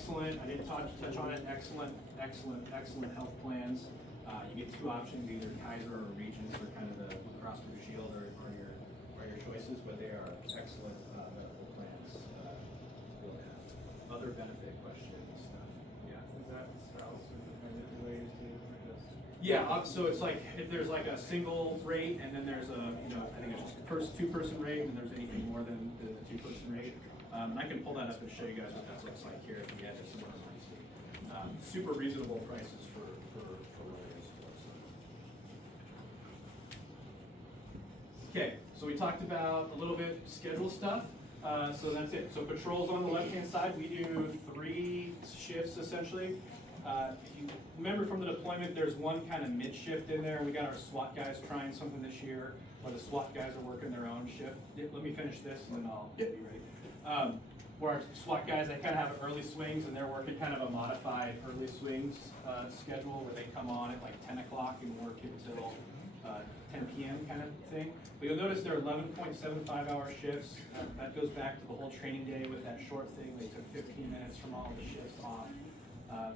excellent, I didn't touch on it, excellent health plans. You get two options, either Kaiser or Regents, or kind of the Cross Blue Shield or your choices, but they are excellent medical plans to be able to have. Other benefit questions? Yeah. Is that spouse or dependent related to just? Yeah, so it's like if there's like a single rate, and then there's a, I think it's just a two-person rate, and there's anything more than the two-person rate. I can pull that up and show you guys what that looks like here if we had this similar nicely. Super reasonable prices for lawyers. Okay, so we talked about a little bit schedule stuff. So that's it. So patrols on the left-hand side, we do 3 shifts essentially. If you remember from the deployment, there's one kind of mid-shift in there. We got our SWAT guys trying something this year, where the SWAT guys are working their own shift. Let me finish this and then I'll be ready. Where our SWAT guys, they kind of have early swings, and they're working kind of a modified early swings schedule where they come on at like 10 o'clock and work until 10 p.m. kind of thing. But you'll notice they're 11.75-hour shifts. That goes back to the whole training day with that short thing. They took 15 minutes from all the shifts off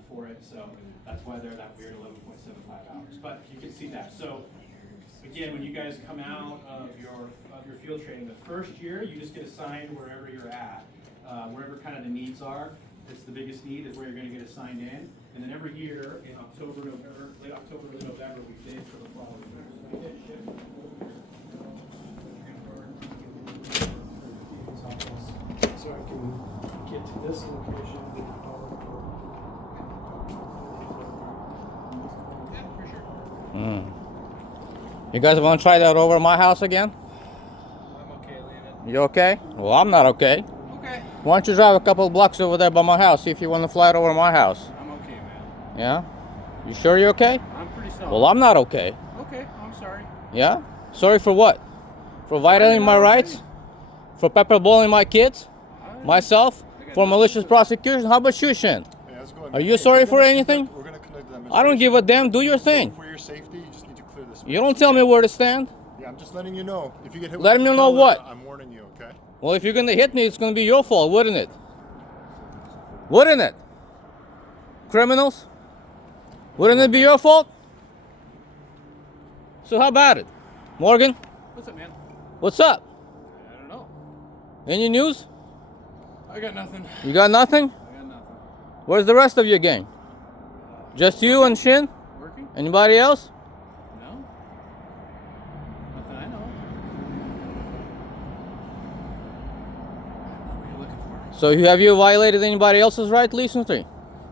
for it. So that's why they're that weird 11.75 hours. But you can see that. So again, when you guys come out of your field training, the first year you just get assigned wherever you're at, wherever kind of the needs are. It's the biggest need is where you're going to get assigned in. And then every year in October, November, late October, early November, we bid for the following year. So we did shift. So I can get to this location. Yeah, for sure. You guys want to try that over my house again? I'm okay, Landon. You okay? Well, I'm not okay. Okay. Why don't you drive a couple of blocks over there by my house, see if you want to fly it over my house? I'm okay, man. Yeah? You sure you're okay? I'm pretty solid. Well, I'm not okay. Okay, I'm sorry. Yeah? Sorry for what? For violating my rights? For pepperballing my kids? Myself? For malicious prosecution? How about you, Shin? Hey, how's it going? Are you sorry for anything? We're going to connect them. I don't give a damn. Do your thing. For your safety, you just need to clear this. You don't tell me where to stand. Yeah, I'm just letting you know. If you get hit Let with me a know propeller, what? I'm warning you, okay? Well, if you're going to hit me, it's going to be your fault, wouldn't it? Wouldn't it? Criminals? Wouldn't it be your fault? So how about it? Morgan? What's up, man? What's up? I don't know. Any news? I got nothing. You got nothing? I got nothing. Where's the rest of your gang? Just you and Shin? Working? Anybody else? No. Nothing I know. I don't know what you're looking for. So have you violated anybody else's right recently?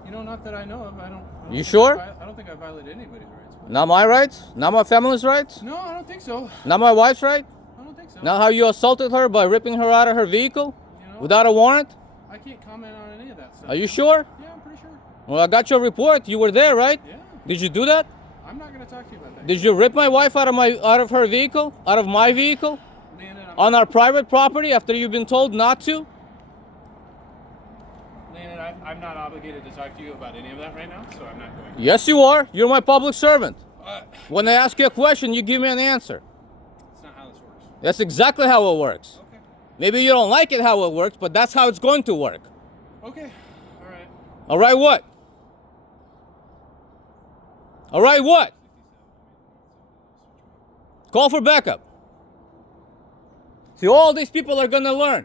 You know, not that I know of. I don't You think sure? I don't think I violated anybody's rights. But Not my rights? Not my family's rights? no, I don't think so. Not my wife's right? I don't think so. Not how you assaulted her by ripping her out of her vehicle? You know, Without a warrant? I can't comment on any of that stuff. Are you sure? Yeah, I'm pretty sure. Well, I got your report. You were there, right? Yeah. Did you do that? I'm not going to talk to you about that. Did you rip my wife out of her vehicle? Out of my vehicle? Landon, On our private property after you've been told not to? I'm not obligated to talk to you about any of that right now, so I'm not going to. Yes, you are. You're my public servant. When I ask you a question, you give me an answer. That's not how this works. That's exactly how it works. Okay. Maybe you don't like it how it works, but that's how it's going to work. Okay. All right. All right, what? All right, what? Call for backup. See, all these people are going to learn.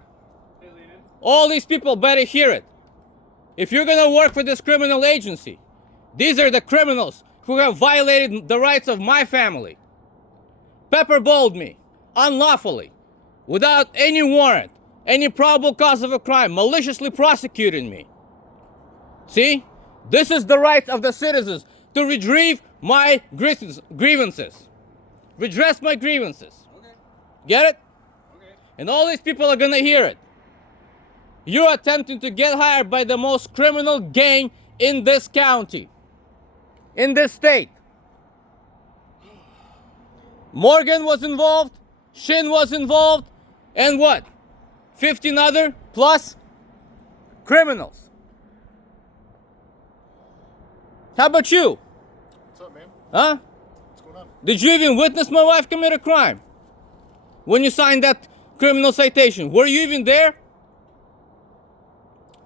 Hey, Landon. All these people better hear it. If you're going to work for this criminal agency, these are the criminals who have violated the rights of my family. Pepperballed me unlawfully, without any warrant, any probable cause of a crime, maliciously prosecuted me. See? This is the right of the citizens to retrieve my grievances. Redress my grievances. Okay. Get it? Okay. And all these people are going to hear it. You're attempting to get hired by the most criminal gang in this county, in this state. Morgan was involved, Shin was involved, and what? 15 other plus criminals. How about you? What's up, man? Huh? What's going on? Did you even witness my wife commit a crime? When you signed that criminal citation, were you even there?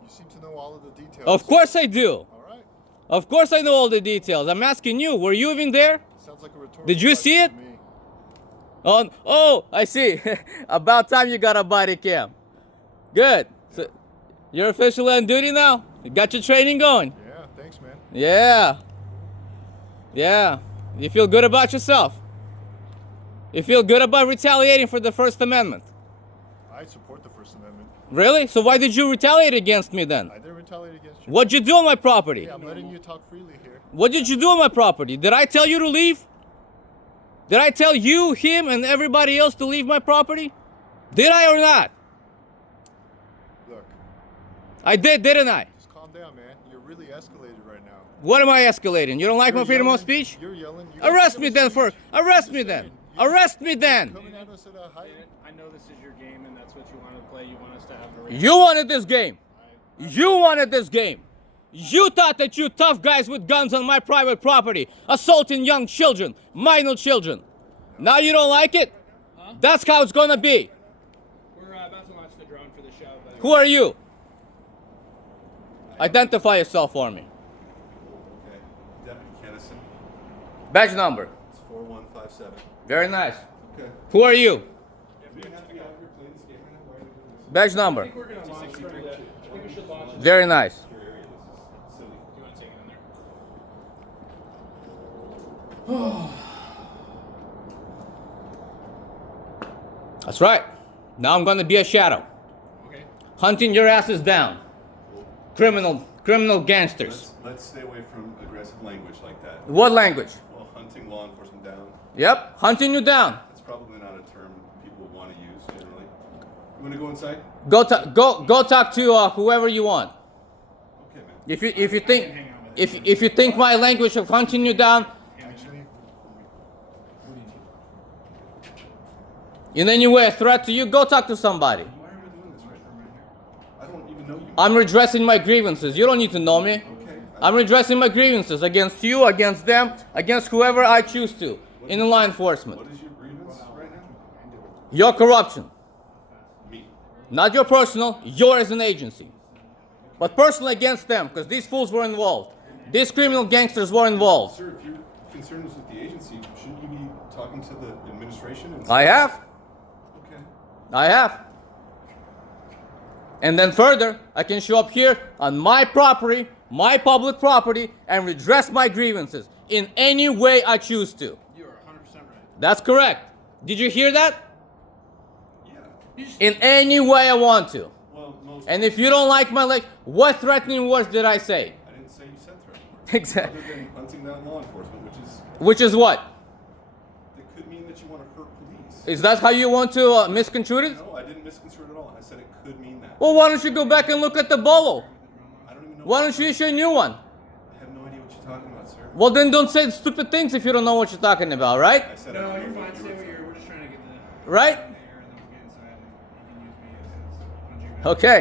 You seem to know all of the details. details. Of course I do. All right. Of course I know all the details. I'm asking you, were you even there? Sounds like a rhetorical Did you see question it? to me. Oh, I see. About time you got a body cam. Good. So you're officially on duty now? You got your training going? Yeah, thanks, man. Yeah. Yeah. You feel good about yourself? You feel good about retaliating for the First Amendment? I support the First Amendment. Really? So why did you retaliate against me then? I didn't retaliate against you. What'd you do on my property? Yeah, I'm letting you talk freely here. What did you do on my property? Did I tell you to leave? Did I tell you, him, and everybody else to leave my property? Did I or not? Look, I did, didn't I? just calm down, man. You're really escalated right now. What am I escalating? You don't like my You're freedom of yelling- speech? You're yelling. You got Arrest freedom me of then speech. arrest me I'm just then. saying, you're Arrest me then. Coming at us at a high. I know this is your game and that's what you want to play. You want us to have a You wanted this game. You wanted this game. You thought that you tough guys with guns on my private property, assaulting young children, minor children. Now you don't like it? Huh? That's how it's gonna be. We're about to launch the drone for the show. But Who are you? Identify yourself for me. Okay. Deputy Kennison, Badge number. it's 4157. Very nice. Okay. Who are you? Do we have to go out here playing this game right now? Why are we doing this? Badge number. We're gonna launch from the, I think we should launch it. Very nice. Your area, this is silly. do you want to take it in there? That's right. Now I'm gonna be a shadow. Okay. Hunting your asses down. Criminal gangsters. Let's stay away from aggressive language like that. What language? Well, hunting law enforcement down, Yep, hunting you down. that's probably not a term people would want to use generally. You want to go inside? Go talk to whoever you want. Okay, man. If you think if you think my language of hunting you down, Actually, in any way a threat to you, go talk to somebody. Why are we doing this right now? I don't even know you. I'm redressing my grievances. You don't need to know me. Okay. I'm redressing my grievances against you, against them, against whoever I choose to in law enforcement. What is your grievance right now? Your corruption. Me. Not your personal, yours as an agency. But personal against them, because these fools were involved. These criminal gangsters were involved. Sir, if your concern is with the agency, shouldn't you be talking to the administration? And I have. Okay. I have. And then further, I can show up here on my property, my public property, and redress my grievances in any way I choose to. You are 100% right. That's correct. Did you hear that? Yeah. In any way I want to. Well, most. And if you don't like my what threatening words did I say? I didn't say you said threatening. Exactly. Other than hunting down law enforcement, Which is what? that could mean that you want to hurt police. Is that how you want to misconstrue it? No, I didn't misconstrue it at all. I said it could mean that. Well, why don't you go back and look at the bolo? I don't even know. Why don't you issue a new one? I have no idea what you're talking about, sir. Well, then don't say stupid things if you don't know what you're talking about, right? I said I No, don't you're know fine. what you Stay were where saying. you're. We're just trying to get the Right? in there and then we'll get inside and you can use me as punching bag. Okay.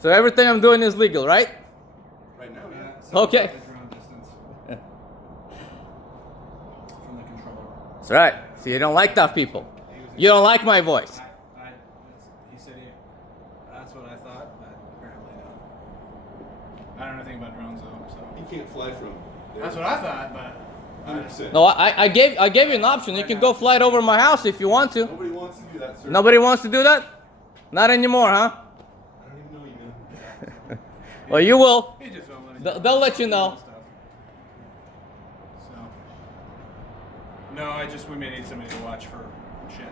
So everything I'm doing is legal, right? Right now, yeah. So Okay. the drone distance from the controller. That's right. See, you don't like tough people. You don't like my voice. He said that's what I thought, but apparently no. I don't know anything about drones though, so. You can't fly from there. That's what I thought, but. 100%. No, I gave you an option. You can go fly it over my house if you want to. Nobody wants to do that, sir. Nobody wants to do that? Not anymore, huh? I don't even know you, man. Well, you will. He just won't let They'll let you know. So. No, we may need somebody to watch for Shin,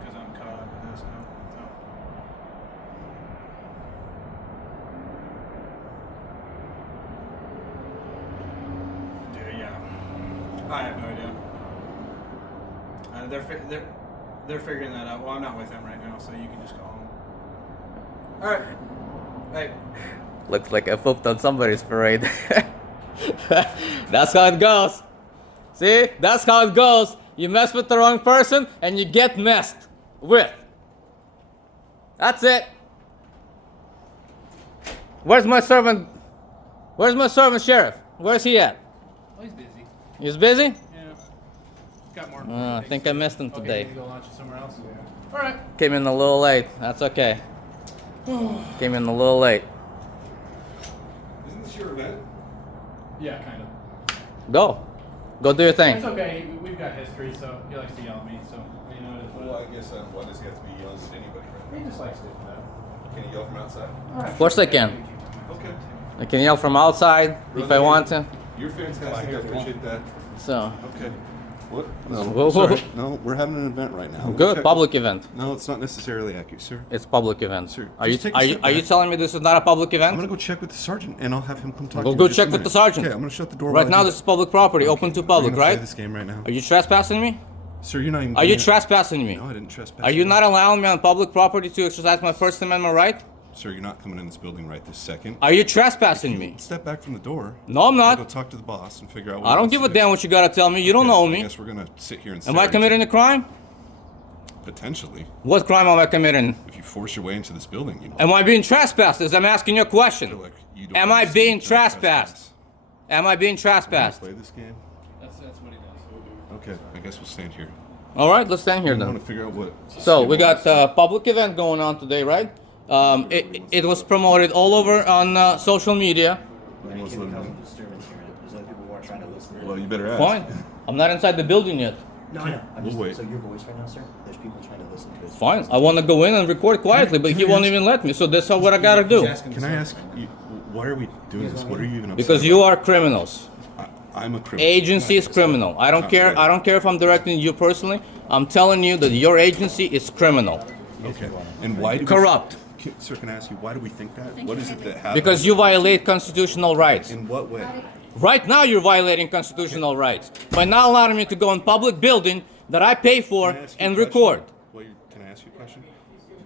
because I'm caught up with this now. So. Yeah. I have no idea. They're figuring that out. Well, I'm not with them right now, so you can just call them. All right. Hey. Looks like I pooped on somebody's parade. That's how it goes. See? That's how it goes. You mess with the wrong person and you get messed with. That's it. Where's my servant? Where's my servant sheriff? Where's he at? Oh, he's busy. He's busy? Yeah. Got more. I think I missed him Okay, today. you go launch it somewhere else. All right. Came in a little late. That's okay. Came in a little late. your event? Yeah, kind of. Go. Go do your thing. It's okay. We've got history, so he likes to yell at me. So you know, it's Well, I guess why does he have to be yelling at anybody right he just likes to do that. now? Can he yell from outside? Of course I can. Okay. I can yell from outside if I want to. You're fantastic. I appreciate that. So, Okay. What? No, Whoa, whoa, sorry. whoa. No, we're having an event right now. good. Check- Public event. No, it's not necessarily accurate, sir. It's public event. Sir, Are you just take a are you step are you back. telling me this is not a public I'm gonna event? go check with the sergeant, and I'll have him come talk Go to you. go in just a check with the minute. sergeant. Okay, I'm gonna shut the door. Right while I now do this that. is public property, open to We're public, gonna play right? this game right now. Are you trespassing me? Sir, you're not even. Are you doing it. trespassing me? No, I didn't trespass. Are you not allowing me on public property to exercise my First Amendment right? Sir, you're not coming in this building right this second. Are you trespassing me? Step back from the door. No, I'm I'll go not. talk to the boss and figure out. What I he don't wants give to a do. damn what you gotta tell me. You don't Okay, know I me. guess we're gonna sit here and. Am stare I at each committing a other. crime? Potentially, What crime am I committing? if you force your way into this building, you might. Am I being trespassed? As I'm asking you a feel question. like you don't Am I understand being the trespassed? Am I being Wanna trespassed? Play this game. That's what he does. Okay, I guess we'll stand here. All right, let's stand here I want then. to figure out what. So we got a public event going on today, right? It was promoted all over on social media. Muslim- Disturbance here. There's other people who are trying to listen. Well, you better ask. Fine. I'm not inside the building yet. No, I know. I'm We'll just, wait. So your voice right now, sir? There's people trying to listen to it. Fine. I want to go in and record quietly, but he won't even let me. So that's what I gotta do. Can I ask you, why are we doing this? What are you even upset Because you are criminals. about? I'm a criminal. Agency is criminal. I don't care. I don't care if I'm directing you personally. I'm telling you that your agency is criminal. Okay. And why do Corrupt. Sir, can I ask you, why do we think that? What is it that happens? Because you violate constitutional rights. In what way? Right now you're violating constitutional rights by not allowing me to go in public building that I pay for Can I ask you and a question? record. Well, can I ask you a question?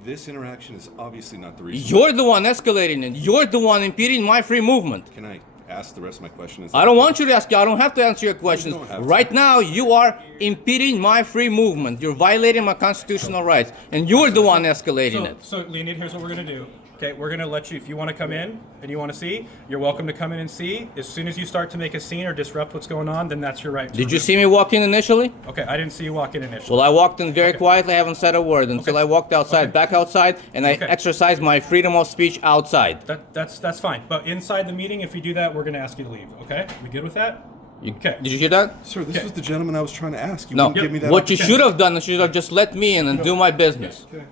This interaction is obviously not the reason. You're the one escalating it. You're the one impeding my free movement. Can I ask the rest of my question? I don't want you to ask you. I don't have to answer your questions. don't have to. Right now, you are impeding my free movement. You're violating my constitutional rights, and you're the one escalating it. So Leonid, here's what we're gonna do. Okay, we're gonna let you, if you wanna come in and you wanna see, you're welcome to come in and see. As soon as you start to make a scene or disrupt what's going on, then that's your right. to Did you remove- see me walk in initially? Okay, I didn't see you walk in initially. Well, I walked in very Okay. quietly. I haven't said a word until I walked outside, Okay. back outside, and I Okay. exercised my freedom of speech outside. That's fine. But inside the meeting, if you do that, we're gonna ask you to leave. Okay? We good with that? Okay. Did you hear that? Sir, this Okay. was the gentleman I was trying to ask. You No. wouldn't give me that What you opportunity. should have done is you should have just let me in and do my business. Okay.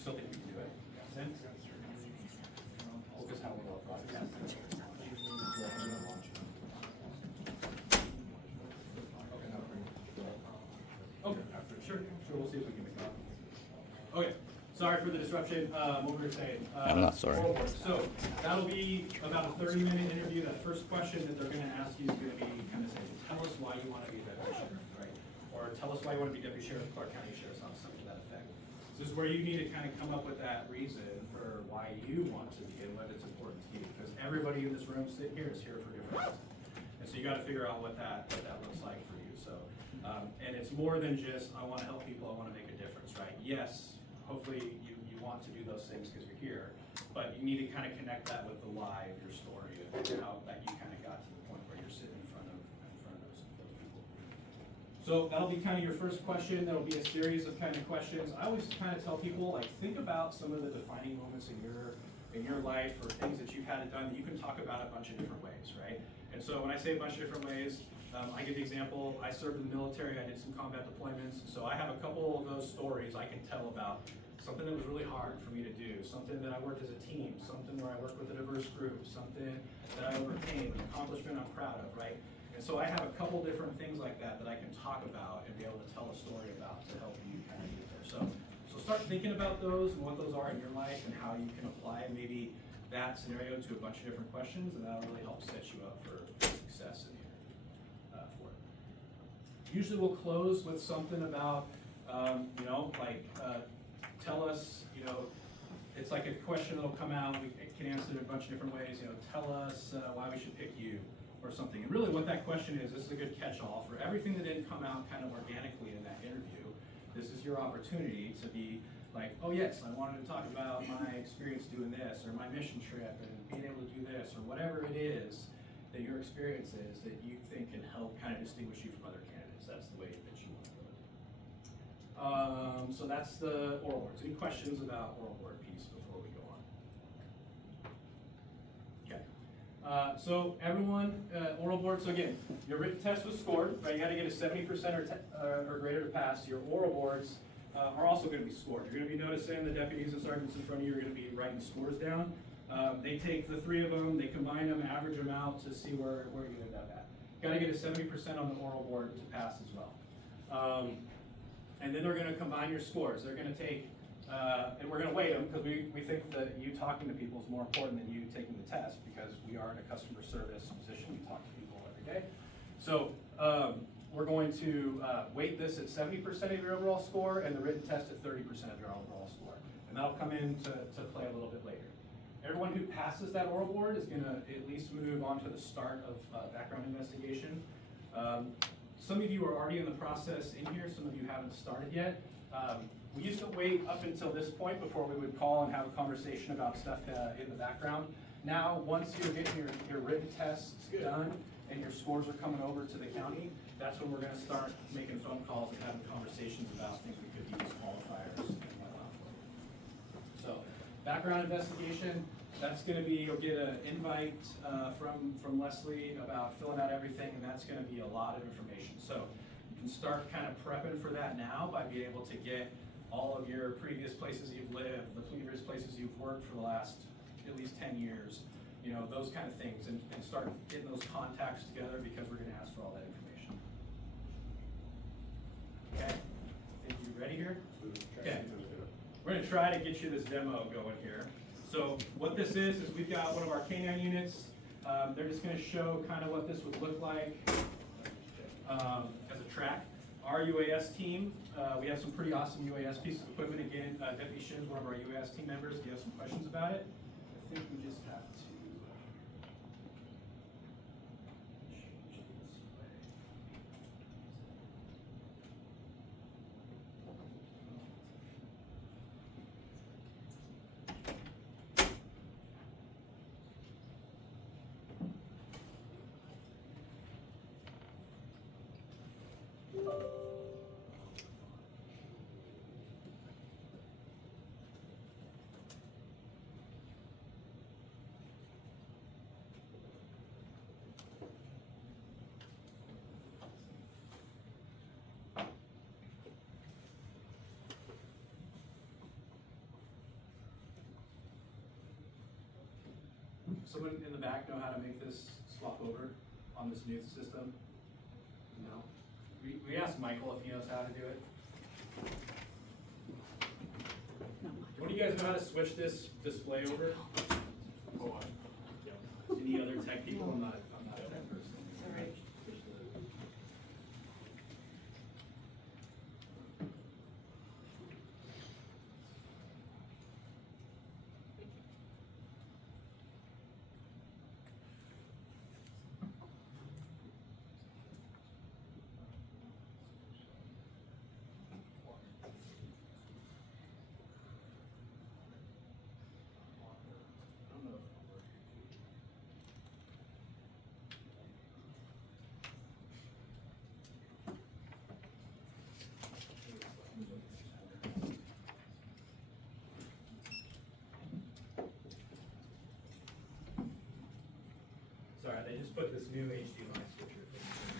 Still think you can do it. Focus how we're all broadcasting. Okay, sure, we'll see if we can make it up. Okay, sorry for the disruption, what we were saying. I'm not sorry. So, that'll be about a 30-minute interview. That first question that they're gonna ask you is gonna be kind of say, tell us why you wanna be deputy sheriff, right? Or tell us why you wanna be deputy sheriff, Clark County Sheriff's Office, something to that effect. This is where you need to kind of come up with that reason for why you want to be and what it's important to you, because everybody in this room sitting here is here for different reasons. And so you gotta figure out what that looks like for you, so. And it's more than just, I wanna help people, I wanna make a difference, right? Yes, hopefully you want to do those things because you're here, but you need to kind of connect that with the why of your story and how that you kind of got to the point where you're sitting in front of those people. So that'll be kind of your first question. That'll be a series of kind of questions. I always kind of tell people, like, think about some of the defining moments in your life or things that you've had it done that you can talk about a bunch of different ways, right? And so when I say a bunch of different ways, I give the example, I served in the military, I did some combat deployments, so I have a couple of those stories I can tell about something that was really hard for me to do, something that I worked as a team, something where I worked with a diverse group, something that I overcame, an accomplishment I'm proud of, right? And so I have a couple different things like that that I can talk about and be able to tell a story about to help you kind of get there. So start thinking about those and what those are in your life and how you can apply maybe that scenario to a bunch of different questions, and that'll really help set you up for success in here for it. Usually we'll close with something about, tell us, it's like a question that'll come out, we can answer it a bunch of different ways, tell us why we should pick you or something. And really what that question is, this is a good catch-all for everything that didn't come out kind of organically in that interview. This is your opportunity to be Like, oh yes, I wanted to talk about my experience doing this, or my mission trip, and being able to do this, or whatever it is that your experience is that you think can help kind of distinguish you from other candidates. That's the way that you want to do it. So that's the oral boards. Any questions about oral board piece before we go on? Okay. So everyone, oral board, so again, your written test was scored, right? You gotta get a 70% or greater to pass. Your oral boards are also gonna be scored. You're gonna be noticing the deputies and sergeants in front of you are gonna be writing scores down. They take the three of them, they combine them, average them out to see where you end up at. Gotta get a 70% on the oral board to pass as well. And then they're gonna combine your scores. They're gonna take, and we're gonna weight them, because we think that you talking to people is more important than you taking the test, because we are in a customer service position, we talk to people every day. So, we're going to weight this at 70% of your overall score, and the written test at 30% of your overall score. And that'll come into play a little bit later. Everyone who passes that oral board is gonna at least move on to the start of background investigation. Some of you are already in the process in here, some of you haven't started yet. We used to wait up until this point before we would call and have a conversation about stuff in the background. Now, once you're getting your written tests done and your scores are coming over to the county, that's when we're gonna start making phone calls and having conversations about things we could use qualifiers and whatnot for. So, background investigation, that's gonna be, you'll get an invite from Leslie about filling out everything, and that's gonna be a lot of information. So you can start kind of prepping for that now by being able to get all of your previous places you've lived, the previous places you've worked for the last at least 10 years, you know, those kind of things, and start getting those contacts together, because we're gonna ask for all that information. Okay, think you ready here? Okay. We're gonna try to get you this demo going here. So what this is we've got one of our K9 units. They're just gonna show kind of what this would look like as a track. Our UAS team, we have some pretty awesome UAS pieces of equipment. Again, Deputy Shin is one of our UAS team members. Do you have some questions about it? I think we just have to change this way. Someone in the back know how to make this swap over on this new system? No? We asked Michael if he knows how to do it. One of you guys know how to switch this display over? Any other tech people? I'm not a tech person. All right. Sorry, they just put this new HDMI switcher thing.